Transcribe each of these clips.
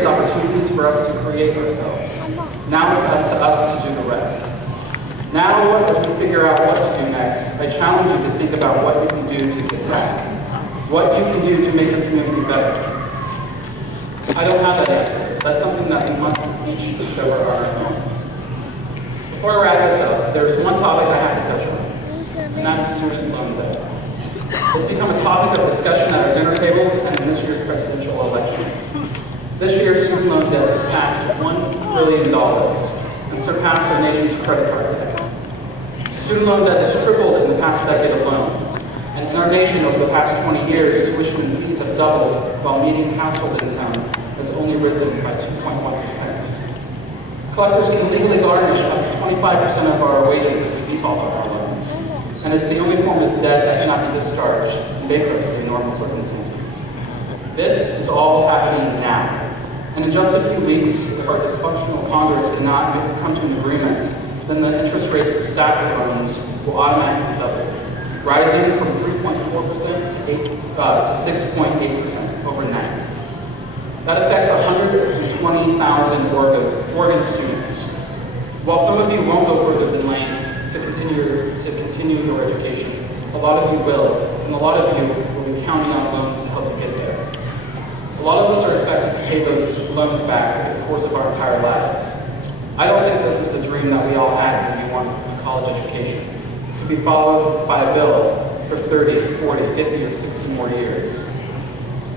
created opportunities for us to create ourselves. Now it's up to us to do the rest. Now, as we figure out what to do next, I challenge you to think about what you can do to get back. What you can do to make your community better. I don't have that answer. That's something that we must each discover on our own. Before I wrap this up, there's one topic I have to touch on, and that's student loan debt. It's become a topic of discussion at our dinner tables and in this year's presidential election. This year's student loan debt has passed $1 trillion and surpassed our nation's credit card debt. Student loan debt has tripled in the past decade alone, and in our nation over the past 20 years, tuition and fees have doubled while median household income has only risen by 2.1%. Collectors can legally garnish up to 25% of our wages if we default on our loans, and it's the only form of debt that cannot be discharged in bankruptcy in normal circumstances. This is all happening now. And in just a few weeks, if our dysfunctional Congress cannot come to an agreement, then the interest rates for static loans will automatically double, rising from 3.4% to 6.8% overnight. That affects 120,000 Oregon students. While some of you won't go further than lane to continue your education, a lot of you will, and a lot of you will be counting on loans to help you get there. A lot of us are expected to pay those loans back over the course of our entire lives. I don't think this is the dream that we all had when we wanted a college education, to be followed by a bill for 30, 40, 50, or 60 more years.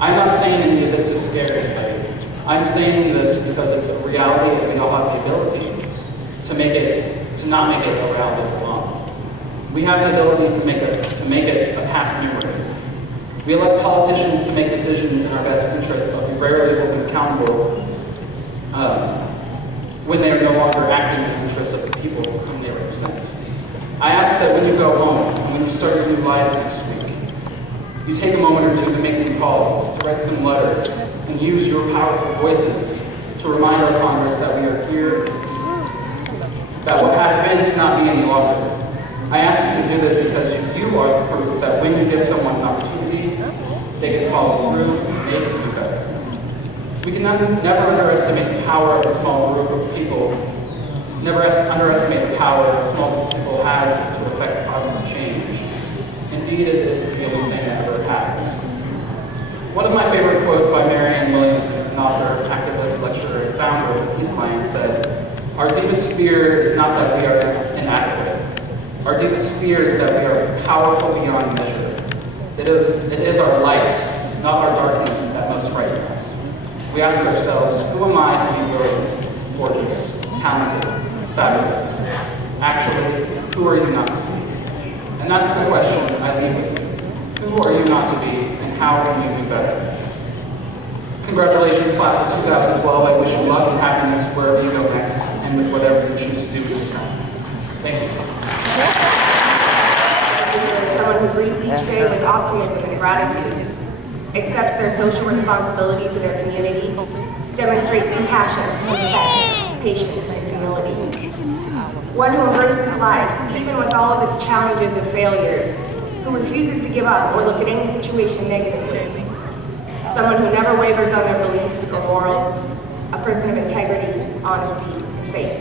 I'm not saying any of this is scary, right? I'm saying this because it's a reality that we all have the ability to not make it a reality for long. We have the ability to make it a past memory. We elect politicians to make decisions in our best interest, but we rarely hold them accountable when they are no longer acting in the interests of the people whom they represent. I ask that when you go home, and when you start your new lives next week, you take a moment or two to make some calls, to write some letters, and use your powerful voices to remind our Congress that we are here, that what has been cannot be any longer. I ask you to do this because you are the proof that when you give someone an opportunity, they can follow through and they can do better. We can never underestimate the power of a small group of people, never underestimate the power that a small group of people has to affect positive change. Indeed, it is the only thing that ever has. One of my favorite quotes by Marianne Williams, an author, activist, lecturer, and founder of the Peace Alliance, said, "Our deepest fear is not that we are inadequate. Our deepest fear is that we are powerful beyond measure. It is our light, not our darkness, that most frightens us." We ask ourselves, who am I to be brilliant, gorgeous, talented, fabulous? Actually, who are you not to be? And that's the question I leave with you. Who are you not to be, and how can you do better? Congratulations, class of 2012. I wish you luck and happiness wherever you go next, and with whatever you choose to do with your time. Thank you. Someone who greets each day with optimism and gratitude, accepts their social responsibility to their community, demonstrates compassion, respect, patience, and humility. One who embraces life, even with all of its challenges and failures, who refuses to give up or look at any situation negatively. Someone who never wavers on their beliefs or morals, a person of integrity, honesty, and faith.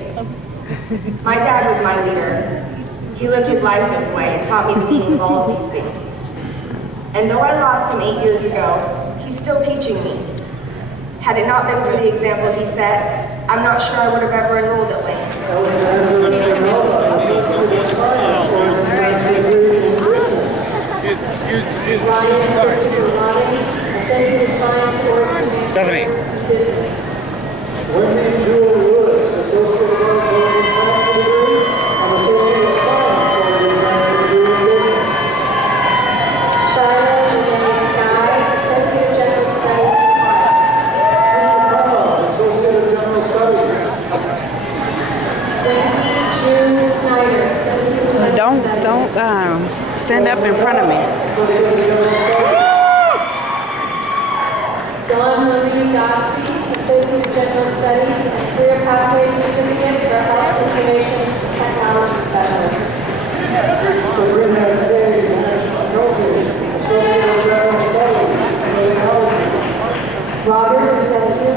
My dad was my leader. He lived his life this way and taught me the meaning of all of these things. And though I lost him 8 years ago, he's still teaching me. Had it not been for the example he set, I'm not sure I would have ever enrolled at Lane. Excuse me. Sorry. Associate Science or Stephanie. Business. Wendy Jewel Woods, Associate Degree, and Associate Science or Business. Charlotte Renee Sky, Associate General Studies. Associate General Studies. Wendy June Snyder, Associate General Studies. Don't stand up in front of me. Dawn Marie Godsey, Associate General Studies and Career Pathway Certificate for Health Information Technology Specialist. Sabrina Day, Associate General Studies. Robert W.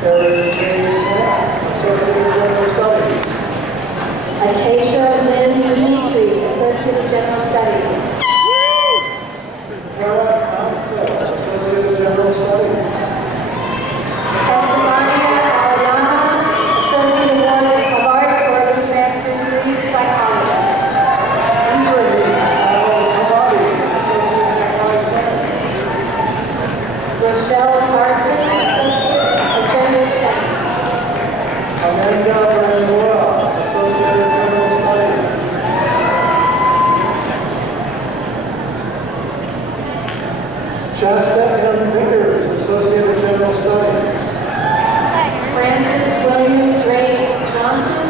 Cheri, Associate of General Studies. Acacia Lynn Dimitri, Associate of General Studies. Associate of General Studies. Estefania Ariana, Associate of Arts, Oregon Transfer Degree, Psychology. Rochelle Carson, Associate of General Studies. Amanda Brandora, Associate of General Studies. Shasta M. Vickers, Associate of General Studies. Francis William Drake Johnson,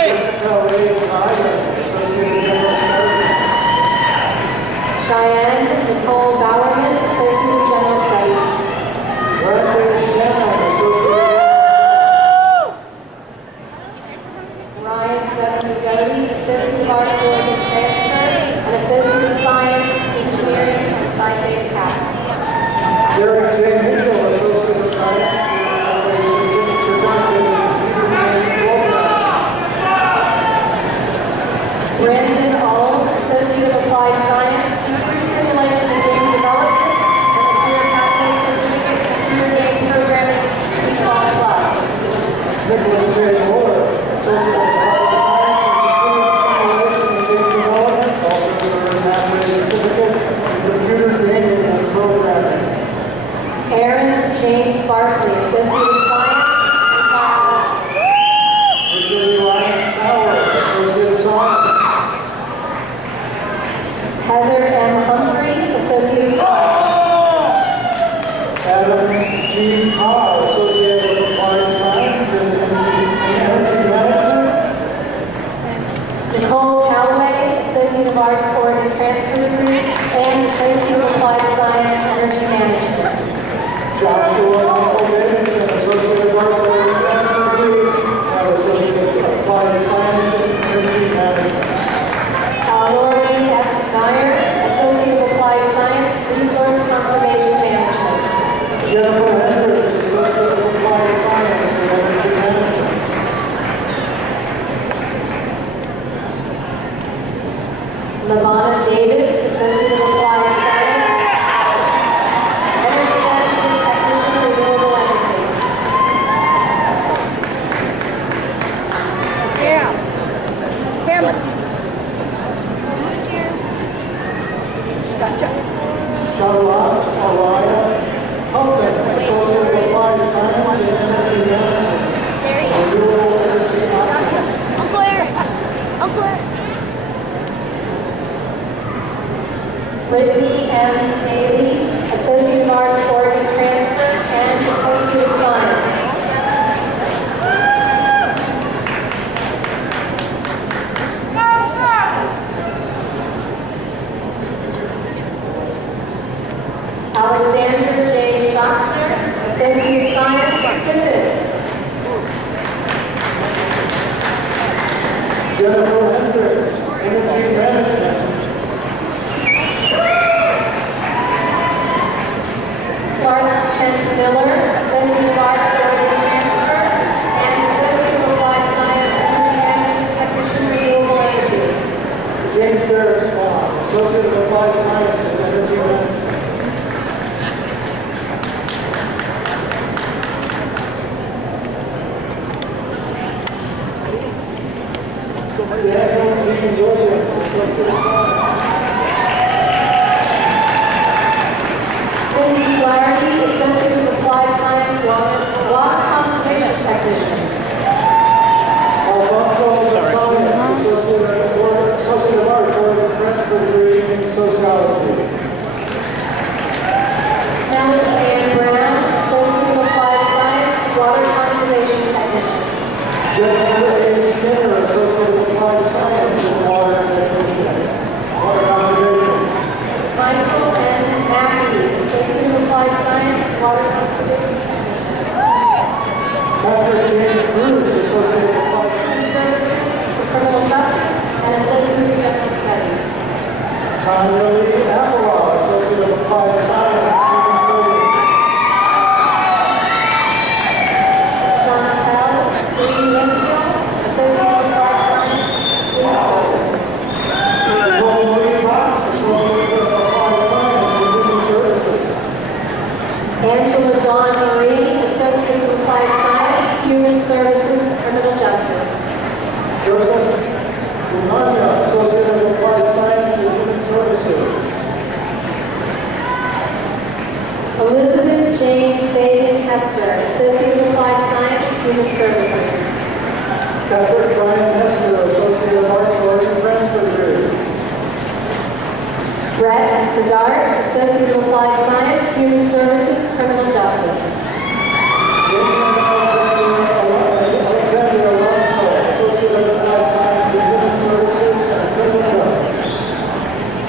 Jessica Ray Tyler, Associate of General Studies. Cheyenne Nicole Bowerman, Associate of General Studies. Brandon Shannon, Associate Ryan W. Doty, Associate of Arts, Oregon Transfer, and Associate of Science, Engineering, and Phi Beta Kappa. Derek J. Mitchell, Associate of Science, Certificate in Computer Management Program. Brandon Olive, Associate of Applied Science, Computer Simulation and Game Development, and the Career Pathway Certificate in Computer Game Programming, C++. Nicholas J. Miller, Associate of Applied Science, Computer Simulation and Game Development, also Career Pathway Certificate in Computer Gaming and Programming. Aaron James Barkley, Associate of Science, and Biology. Richard Ryan Sauer, Associate of Science. Heather M. Humphrey, Associate of Science. Adam G. Carr, Associate of Applied Science and Energy Management. Nicole Calloway, Associate of Arts, Oregon Transfer Degree, and Associate of Applied Science, Energy Management. Joshua Michael Davidson, Associate of Arts, Oregon Transfer Degree, and Associate of Applied Science and Energy Management. Lori S. Meyer, Associate of Applied Science, Resource Conservation Management. Jennifer Hendricks, Associate of Applied Science and Energy Management. Lavana Davis, Associate of Applied Science, Energy Management Technician, Renewable Energy. Yeah. Camera. Charlotte Araya Houghton, Associate of Applied Science and Energy Management. There he is. Renewable Energy Options. Uncle Eric. Uncle Eric. Brittany M. Daly, Associate of Arts, Oregon Transfer, and Associate of Science. Alexander J. Schaffner, Associate of Science, Physics. Jennifer Hendricks, Energy Management. Clark Kent Miller, Associate of Arts, Oregon Transfer, and Associate of Applied Science, Energy Management Technician, Renewable Energy. James Derrick Swan, Associate of Applied Science and Energy Management. Daniel G. Williams, Associate of Science. Cindy Flaherty, Associate of Applied Science, Water Conservation Technician. Alfonso Santana, Associate of Arts, Oregon Transfer Degree in Sociology. Melanie Ann Brown, Associate of Applied Science, Water Conservation Technician. Jennifer A. Skinner, Associate of Applied Science and Water Conservation. Michael N. Mackey, Associate of Applied Science, Water Conservation Technician. Patrick James Bruce, Associate of Applied Human Services for Criminal Justice and Associate of General Studies. Tanya Lee Aperol, Associate of Applied Science, Human Services. Patrick Brian Nestor, Associate of Arts, Oregon Transfer Degree. Brett Bedard, Associate of Applied Science, Human Services, Criminal Justice. Alexandria Alonso, Associate of Applied Science in Human Services and Criminal Justice.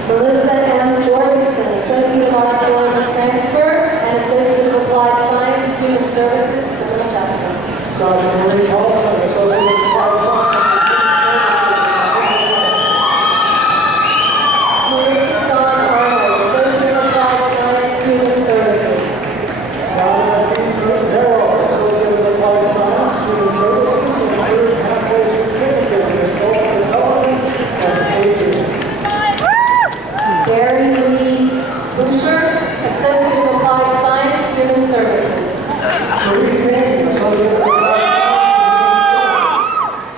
Melissa M. Jorgensen, Associate of Arts, Oregon Transfer, and Associate of Applied Science, Human Services, Criminal Justice. Sergeant Marie Paulson, Associate of Applied Science. Melissa Dawn Arnold, Associate of Applied Science, Human Services. Donna B. Leroy, Associate of Applied Science, Human Services, and Career Pathway Certificate in Adult Development and Aging. Gary Lee Bouchard, Associate of Applied Science, Human Services. Marie King, Associate of Applied Science,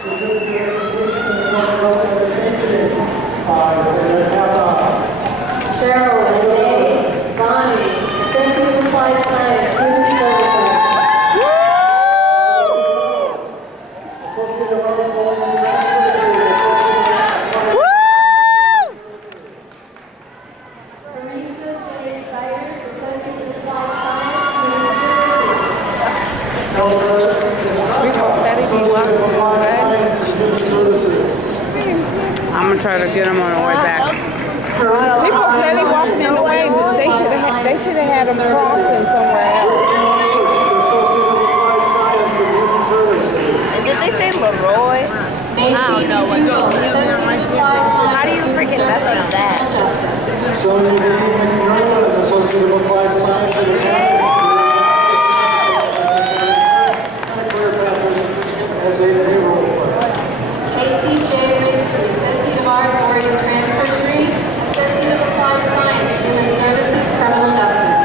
Certificate in Completion in Adult Development and Aging. Cheryl Renee Bonnie, Associate of Applied Science, Human Services. Associate of Arts, Oregon Transfer Degree. Teresa J. Siders, Associate of Applied Science, Human Services. I'm gonna try to get them on the way back. Carissa People steady walking in the way. They should have had them crossing somewhere else. Did they say Leroy? I don't know. How do you freaking message that? Casey J. Ricksley, Associate of Arts, Oregon Transfer Degree, Associate of Applied Science, Human Services, Criminal Justice.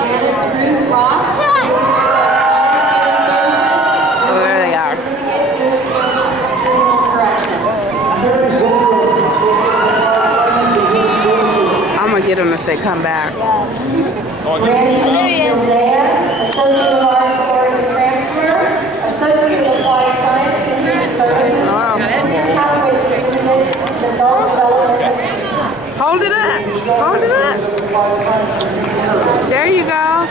Janice Ruth Ross, Associate of Applied Science, Human Services. Oh, there they are. Certificate, Human Services, Juvenile Corrections. I'm gonna get them if they come back. Randy Gildea, Associate of Arts, Oregon Transfer, Associate of Applied Science and Human Services, Pathway Certificate in Adult Development. Hold it up. Hold it up. There you go.